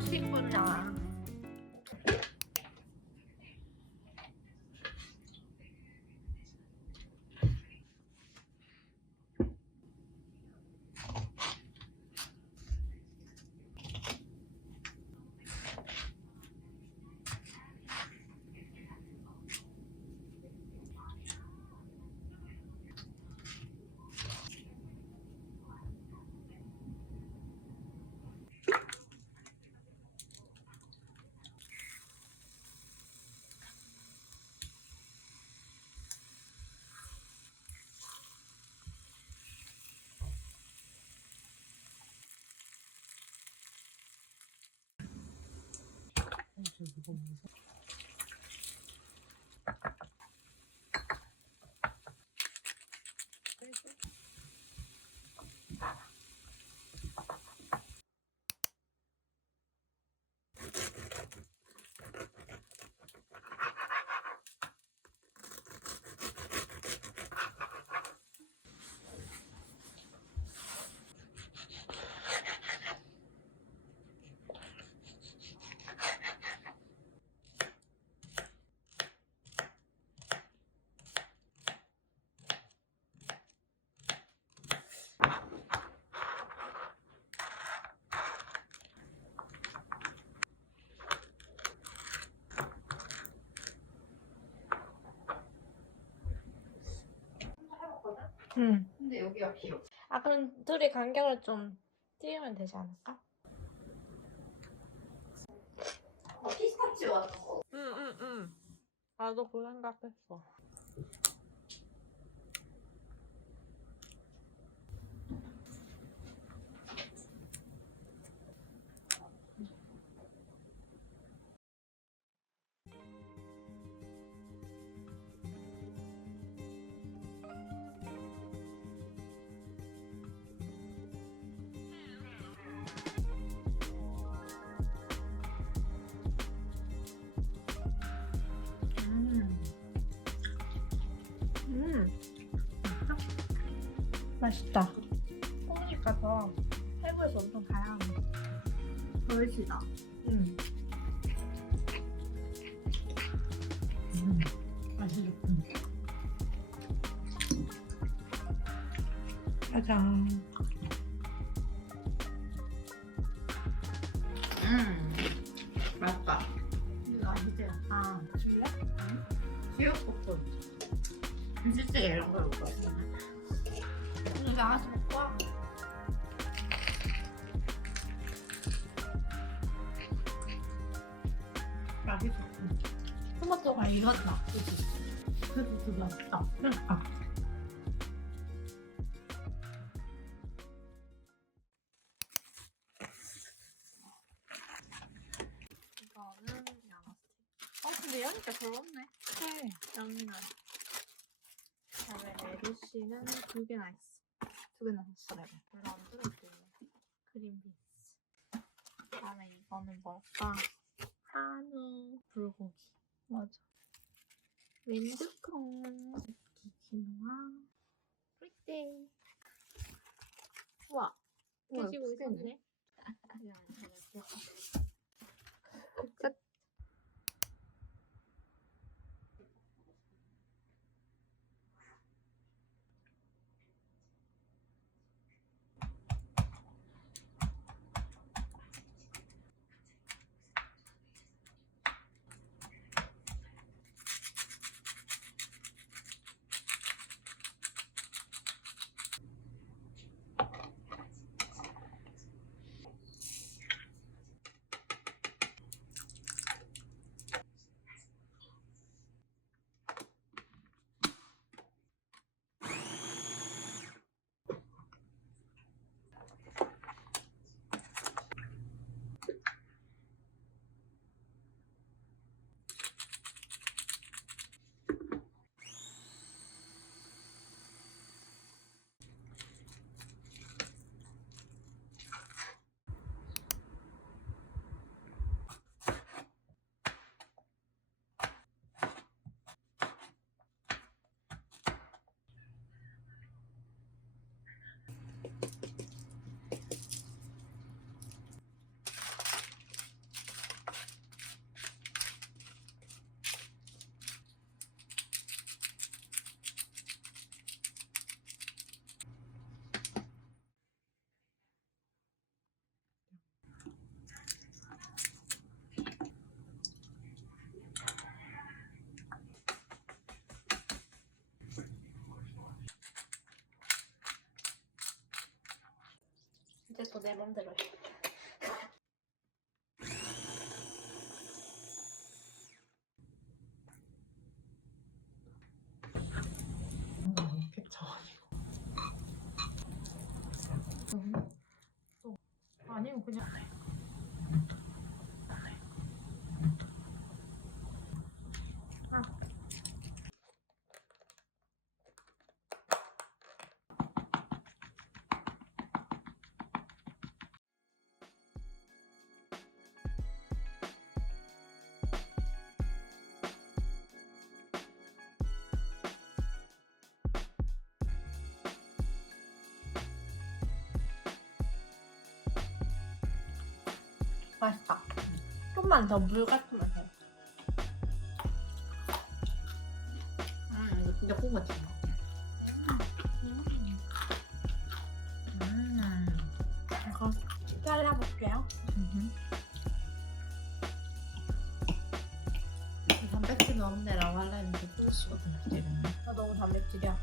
맛있구나. 응. 근데 여기가 길어. 아, 그럼 둘이 간격을 좀 띄우면 되지 않을까? 피스타치오 같은 거. 응. 나도 그 생각했어. 맛있다. 콩이니까 더 해부에서 엄청 다양하네. 벌시다. 응. 맛있겠다. 짜잔. 맛있다. 이거 아니지? 아, 줄래? 지역볶음. 김치찌개 이런 거 먹고 있어. 오늘 나가서 먹고 와. 맛있어. 토마토가 익었다. 그치? 그래도 되게 맛있다. 그러니까. 이거는 야마스티. 근데 여기가 더럽네. 그래. 여기는. 그다음에 메르시는 2개나 있어. 2개나 샀어, 내가. 별로 안 들었대. 그린비스. 그다음에 이거는 뭘까? 한우 불고기. 맞아. 윈드콩. 키노아. 프리티. 우와. 돼지고기 샀네. 끝. 맘대로 해. 그쵸. 아니면 그냥 맛있다. 좀만 더 물 같으면 돼. 이거 진짜 꿀맛이야. 이거 잘라볼게요. 단백질이 없네라고 하려는데 소스가 단백질이네. 나 너무 단백질이야.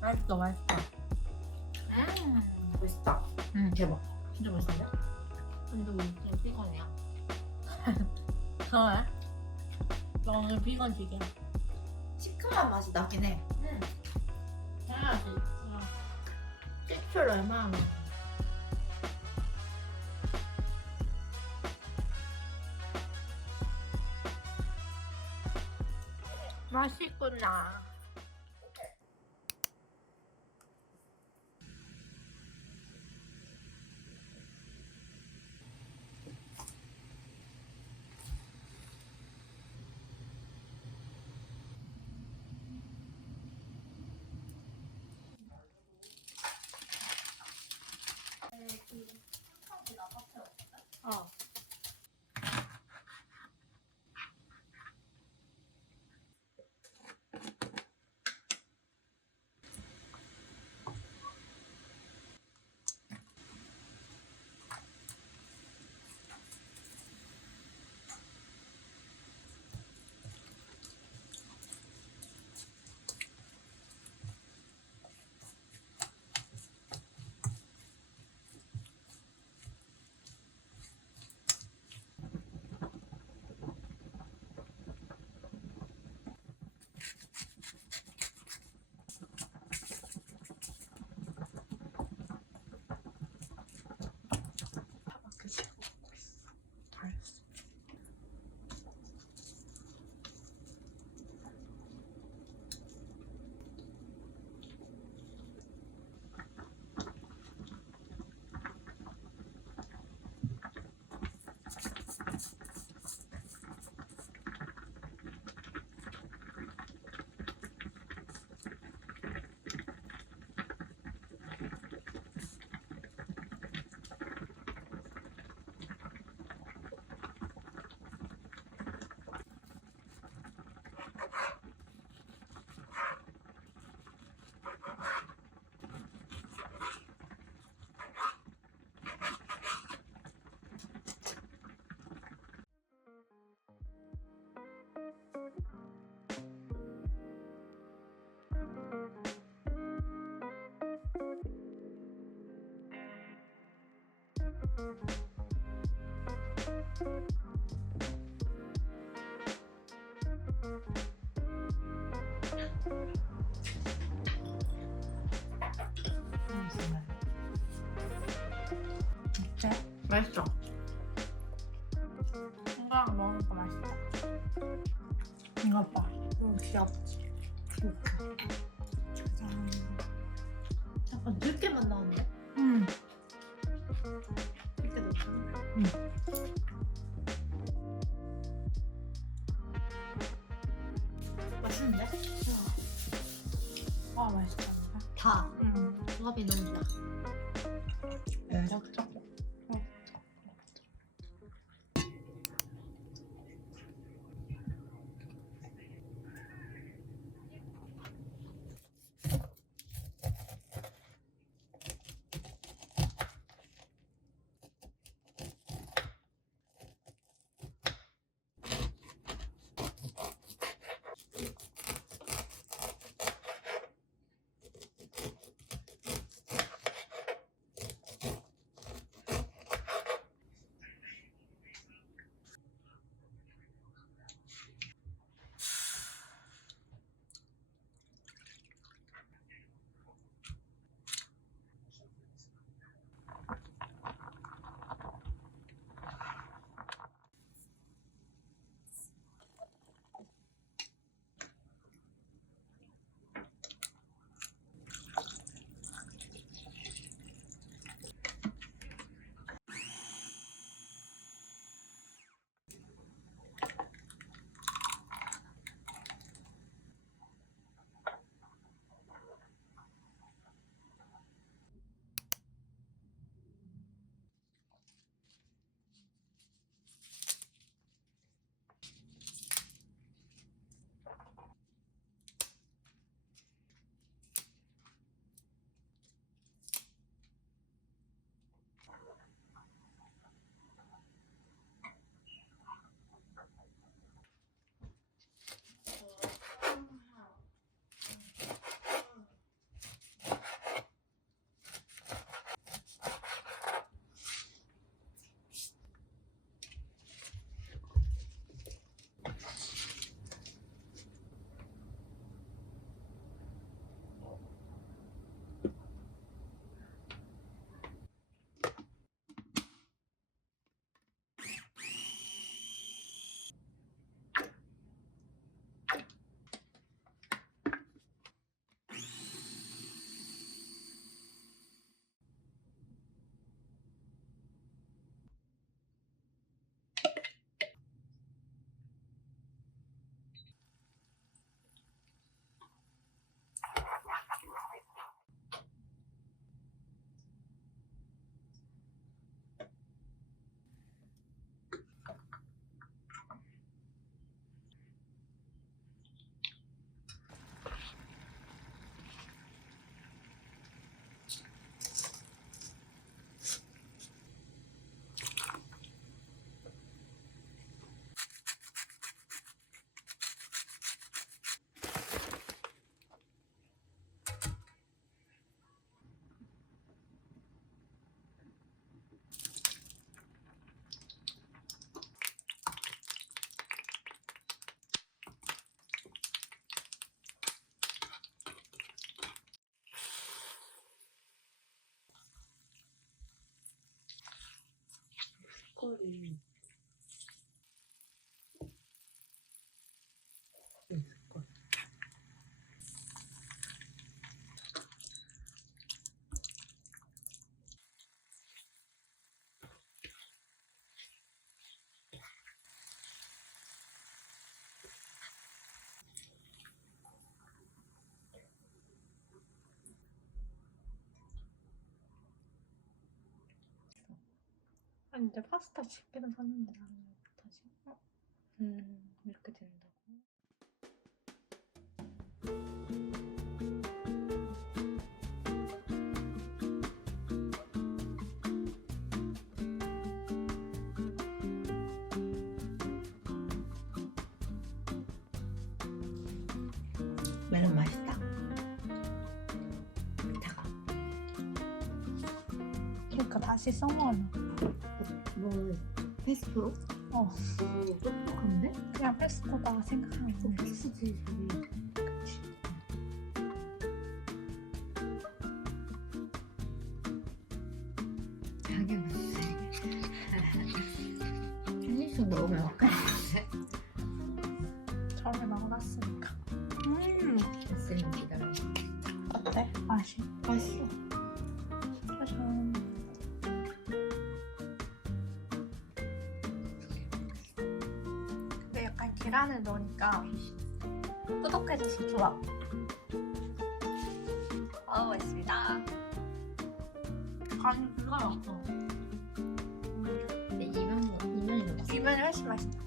맛있어, 맛있어. 맛있다. 대박. 진짜 맛있는데? 근데 우리 지금 비건이야. 그래? 나 오늘 비건식이야. 시큼한 맛이 나긴 해. 해야지. 식초를 얼마나 넣어? 맛있구나. 어. 진짜? 맛있어. 생강 먹으니까 맛있다. 이거 봐. 너무 귀엽지? 짜잔. 약간 들깨맛 나는데? 들깨 넣잖아. 맛있는데? 아, 맛있다. 다. 조합이 너무 좋아. 짝짝. 아니 근데 파스타 집게는 샀는데 나는 왜 못하지? 이렇게 된다고? 멜론 맛있다. 다가 그러니까 다시 써먹으면 뭐 페스토로? 어 똑똑한데? 그냥 페스토다 생각하면 돼. 페스지 저기. 자기는 편의점 먹으면 어떡해? 처음에 먹어봤으니까. 됐으면 기다려. 어때? 맛이? 맛있어. 짜잔. 근데 약간 계란을 넣으니까 꾸덕해져서 좋아. 먹어보겠습니다. 간이 기가 막혀. 근데 이면이 더 맛있어. 이면이 훨씬 맛있다.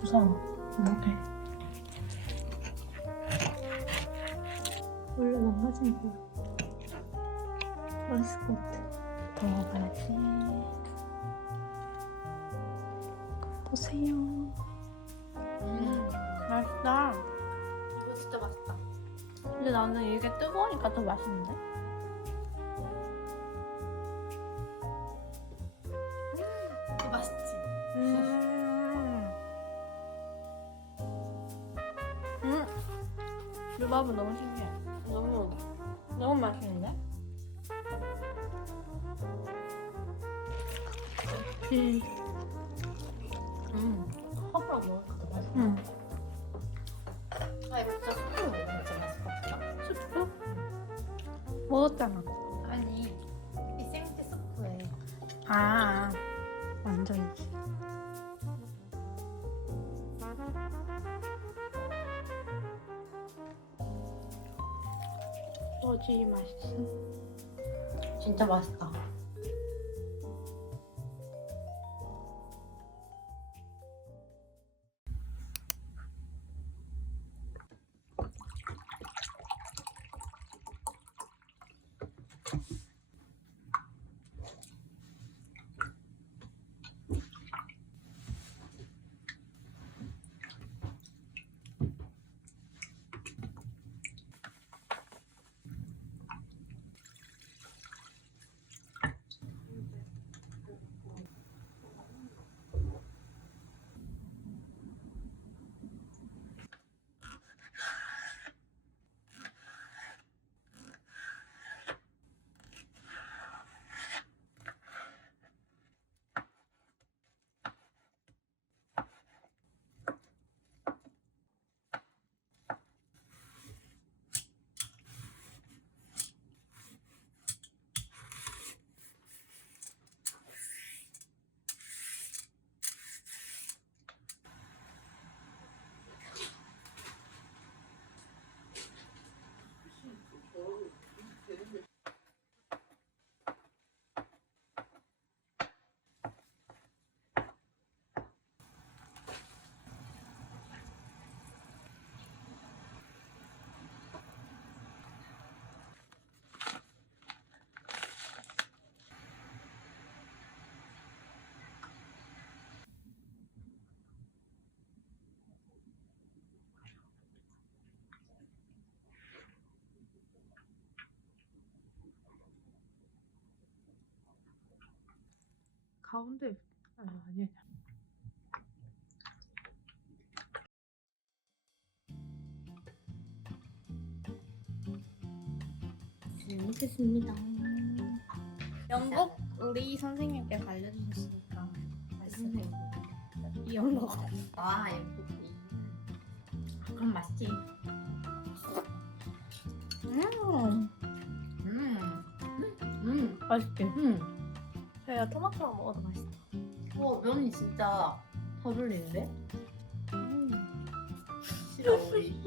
무서워. 이렇게. 원래 망가진 거야. 맛있을 것 같아. 더 먹어야지. 보세요. 맛있다. 이거 진짜 맛있다. 근데 나는 이게 뜨거우니까 더 맛있는데? 이거 맛있지? 류밥은 너무 신기해. 너무 맛있는데? 허브랑 먹으니까 더 맛있어. 아, 이거 진짜 소금 먹으면 진짜 맛있을 것 같다. 수프? 먹었잖아. 아니, 이 생티 스프에 아, 완전이지. 뭐지 맛있어? 진짜 맛있다. 가운데 아니야. 잘 먹겠습니다. 영국 우리 선생님께 알려주셨으니까 선생님. 이걸 먹어. 아, 예쁘지. 그럼 맛있지. 맛있게. 저희가 토마토랑 먹어도 맛있어. 면이 진짜 덜 어울리는데? 싫어, 우리.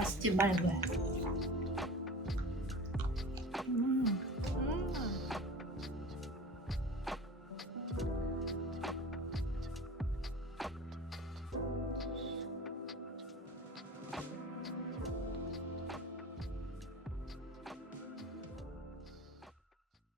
맛있지 말고 해.